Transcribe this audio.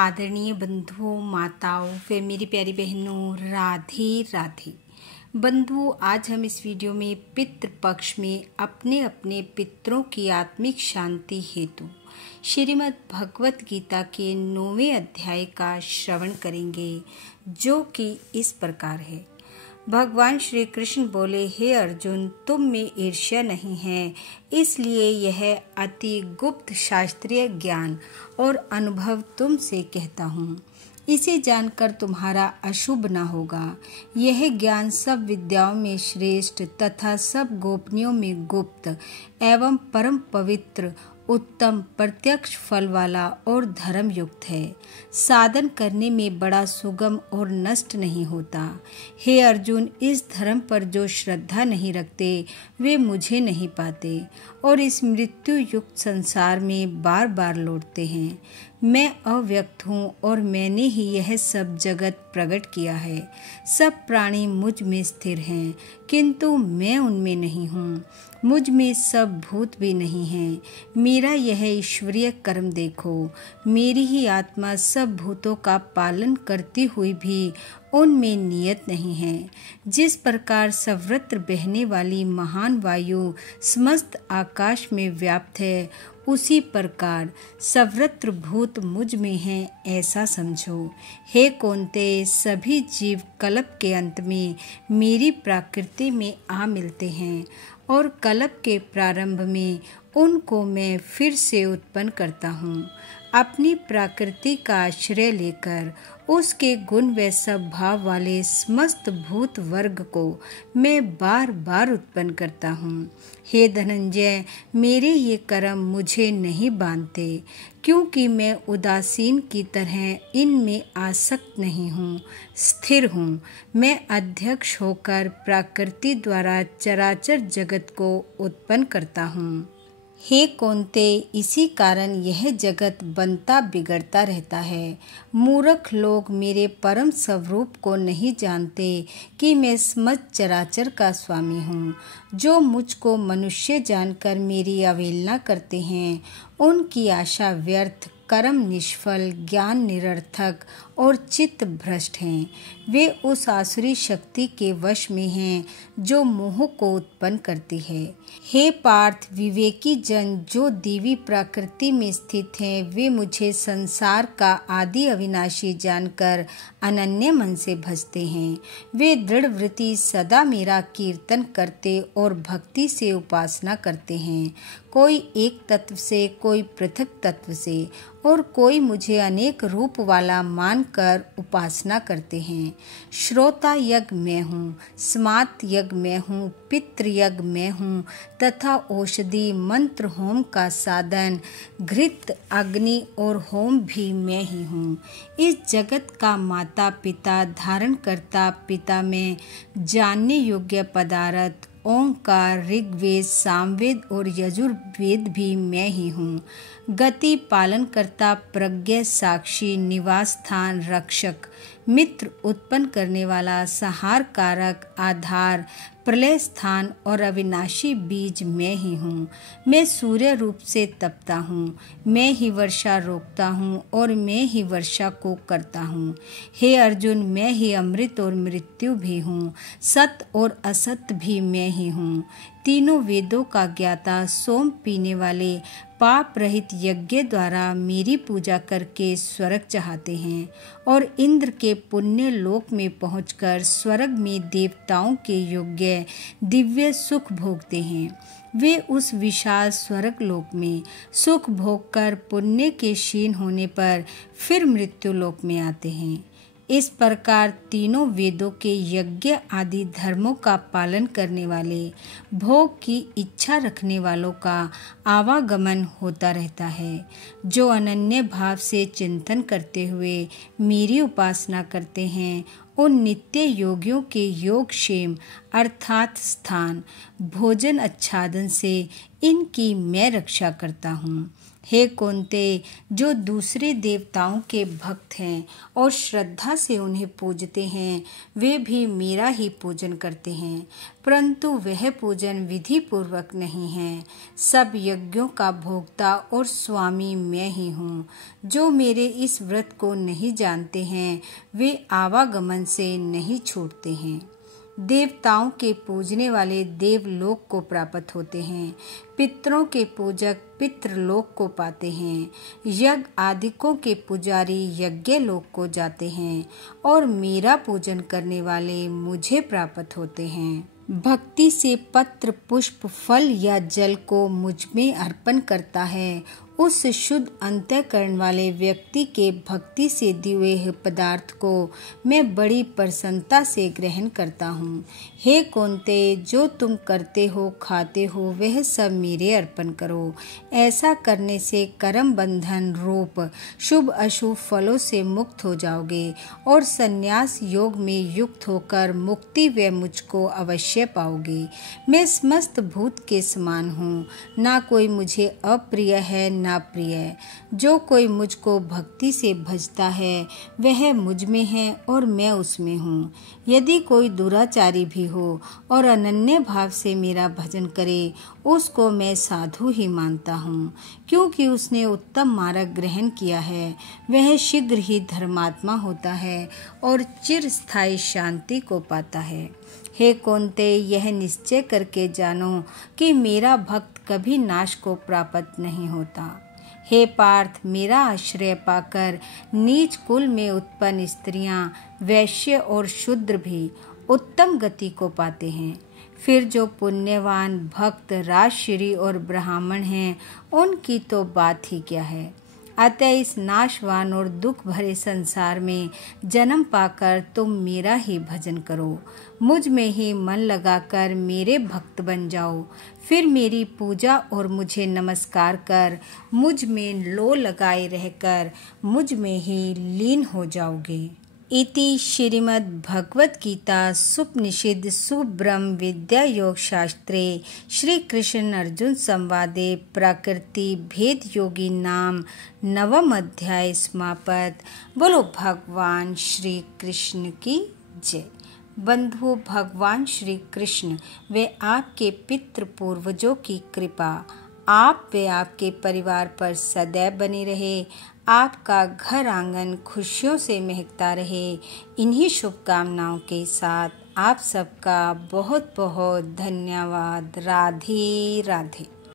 आदरणीय बंधुओं, माताओं व मेरी प्यारी बहनों, राधे राधे। बंधुओं, आज हम इस वीडियो में पितृ पक्ष में अपने अपने पितरों की आत्मिक शांति हेतु श्रीमद् भगवत गीता के 9वें अध्याय का श्रवण करेंगे, जो कि इस प्रकार है। भगवान श्री कृष्ण बोले, हे अर्जुन, तुम में ईर्ष्या नहीं है, इसलिए यह अति गुप्त शास्त्रीय ज्ञान और अनुभव तुमसे कहता हूँ। इसे जानकर तुम्हारा अशुभ न होगा। यह ज्ञान सब विद्याओं में श्रेष्ठ तथा सब गोपनीयों में गुप्त एवं परम पवित्र, उत्तम, प्रत्यक्ष फल वाला और धर्म युक्त है। साधन करने में बड़ा सुगम और नष्ट नहीं होता। हे अर्जुन, इस धर्म पर जो श्रद्धा नहीं रखते वे मुझे नहीं पाते और इस मृत्यु युक्त संसार में बार बार लौटते हैं। मैं अव्यक्त हूँ और मैंने ही यह सब जगत प्रकट किया है। सब प्राणी मुझ में स्थिर हैं, किंतु मैं उनमें नहीं हूँ। मुझ में सब भूत भी नहीं हैं। मेरा यह ईश्वरीय कर्म देखो। मेरी ही आत्मा सब भूतों का पालन करती हुई भी उनमें नियत नहीं है। जिस प्रकार सर्वत्र बहने वाली महान वायु समस्त आकाश में व्याप्त है, उसी प्रकार सर्वत्र भूत मुझ में हैं, ऐसा समझो। हे कौन्तेय, सभी जीव कल्प के अंत में मेरी प्रकृति में आ मिलते हैं और कल्प के प्रारंभ में उनको मैं फिर से उत्पन्न करता हूँ। अपनी प्रकृति का आश्रय लेकर उसके गुण व स्वभाव वाले समस्त भूत वर्ग को मैं बार बार उत्पन्न करता हूँ। हे धनंजय, मेरे ये कर्म मुझे नहीं बांधते, क्योंकि मैं उदासीन की तरह इनमें आसक्त नहीं हूँ, स्थिर हूँ। मैं अध्यक्ष होकर प्रकृति द्वारा चराचर जगत को उत्पन्न करता हूँ। हे कौन्तेय, इसी कारण यह जगत बनता बिगड़ता रहता है। मूर्ख लोग मेरे परम स्वरूप को नहीं जानते कि मैं समस्त चराचर का स्वामी हूँ। जो मुझको मनुष्य जानकर मेरी अवहेलना करते हैं, उनकी आशा व्यर्थ, कर्म निष्फल, ज्ञान निरर्थक और चित्त भ्रष्ट हैं। वे उस आसुरी शक्ति के वश में हैं जो मोह को उत्पन्न करती है। हे पार्थ, विवेकी जन जो देवी प्रकृति में स्थित हैं, वे मुझे संसार का आदि अविनाशी जानकर अनन्य मन से भजते हैं। वे दृढ़ वृत्ति सदा मेरा कीर्तन करते और भक्ति से उपासना करते हैं। कोई एक तत्व से, कोई पृथक तत्व से और कोई मुझे अनेक रूप वाला मानकर उपासना करते हैं। श्रोता यज्ञ मैं हूँ, स्मार्त यज्ञ मैं हूँ, पितृ यज्ञ मैं हूँ तथा औषधि, मंत्र, होम का साधन, घृत, अग्नि और होम भी मैं ही हूँ। इस जगत का माता पिता, धारण करता पिता में, जानने योग्य पदार्थ, ओंकार, ऋग्वेद, सामवेद और यजुर्वेद भी मैं ही हूँ। गति, पालन करता, प्रज्ञा, साक्षी, निवास स्थान, रक्षक, मित्र, उत्पन्न करने वाला, संहार कारक, आधार, प्रलय स्थान और अविनाशी बीज मैं ही हूँ। मैं सूर्य रूप से तपता हूँ। मैं ही वर्षा रोकता हूँ और मैं ही वर्षा को करता हूँ। हे अर्जुन, मैं ही अमृत और मृत्यु भी हूँ। सत्य और असत्य भी मैं ही हूँ। तीनों वेदों का ज्ञाता, सोम पीने वाले, पाप रहित यज्ञ द्वारा मेरी पूजा करके स्वर्ग चाहते हैं और इंद्र के पुण्य लोक में पहुंचकर स्वर्ग में देवताओं के योग्य दिव्य सुख भोगते हैं। वे उस विशाल स्वर्ग लोक में सुख भोग कर पुण्य के क्षीण होने पर फिर मृत्यु लोक में आते हैं। इस प्रकार तीनों वेदों के यज्ञ आदि धर्मों का पालन करने वाले, भोग की इच्छा रखने वालों का आवागमन होता रहता है। जो अनन्य भाव से चिंतन करते हुए मेरी उपासना करते हैं, उन नित्य योगियों के योगक्षेम अर्थात स्थान, भोजन आच्छादन से इनकी मैं रक्षा करता हूँ। हे कुंती, जो दूसरे देवताओं के भक्त हैं और श्रद्धा से उन्हें पूजते हैं, वे भी मेरा ही पूजन करते हैं, परंतु वह पूजन विधि पूर्वक नहीं है। सब यज्ञों का भोक्ता और स्वामी मैं ही हूँ। जो मेरे इस व्रत को नहीं जानते हैं, वे आवागमन से नहीं छूटते हैं। देवताओं के पूजने वाले देवलोक को प्राप्त होते हैं। पितरों के पूजक पितृलोक को पाते हैं। यज्ञ आदिकों के पुजारी यज्ञ लोक को जाते हैं और मेरा पूजन करने वाले मुझे प्राप्त होते हैं। भक्ति से पत्र, पुष्प, फल या जल को मुझ में अर्पण करता है, उस शुद्ध अंतःकरण वाले व्यक्ति के भक्ति से दिए हुए पदार्थ को मैं बड़ी प्रसन्नता से ग्रहण करता हूँ। हे कुंती, जो तुम करते हो, खाते हो, वह सब मेरे अर्पण करो। ऐसा करने से कर्म बंधन रूप शुभ अशुभ फलों से मुक्त हो जाओगे और संन्यास योग में युक्त होकर मुक्ति व मुझको अवश्य पाओगे। मैं समस्त भूत के समान हूँ, ना कोई मुझे अप्रिय है ना प्रिय। जो कोई मुझको भक्ति से भजता है, वह मुझ में है और मैं उसमें हूँ। यदि कोई दुराचारी भी हो और अनन्य भाव से मेरा भजन करे, उसको मैं साधु ही मानता हूँ, क्योंकि उसने उत्तम मार्ग ग्रहण किया है। वह शीघ्र ही धर्मात्मा होता है और चिरस्थायी शांति को पाता है। हे कुंती, यह निश्चय करके जानो कि मेरा भक्त कभी नाश को प्राप्त नहीं होता। हे पार्थ, मेरा आश्रय पाकर नीच कुल में उत्पन्न स्त्रियां, वैश्य और शूद्र भी उत्तम गति को पाते हैं। फिर जो पुण्यवान भक्त राजश्री और ब्राह्मण हैं, उनकी तो बात ही क्या है। अतः इस नाशवान और दुख भरे संसार में जन्म पाकर तुम मेरा ही भजन करो। मुझ में ही मन लगाकर मेरे भक्त बन जाओ। फिर मेरी पूजा और मुझे नमस्कार कर मुझ में लो लगाए रहकर मुझ में ही लीन हो जाओगे। इति श्रीमद् भगवत गीता सुपनिषद सुब्रह्म विद्या योग शास्त्रे श्री कृष्ण अर्जुन संवादे प्रकृति भेद योगी नाम नवम अध्याय समाप्त। बोलो भगवान श्री कृष्ण की जय। बंधुओं, भगवान श्री कृष्ण वे आपके पितृ पूर्वजों की कृपा आप व आपके परिवार पर सदैव बनी रहे। आपका घर आंगन खुशियों से महकता रहे। इन्हीं शुभकामनाओं के साथ आप सबका बहुत बहुत धन्यवाद। राधे राधे।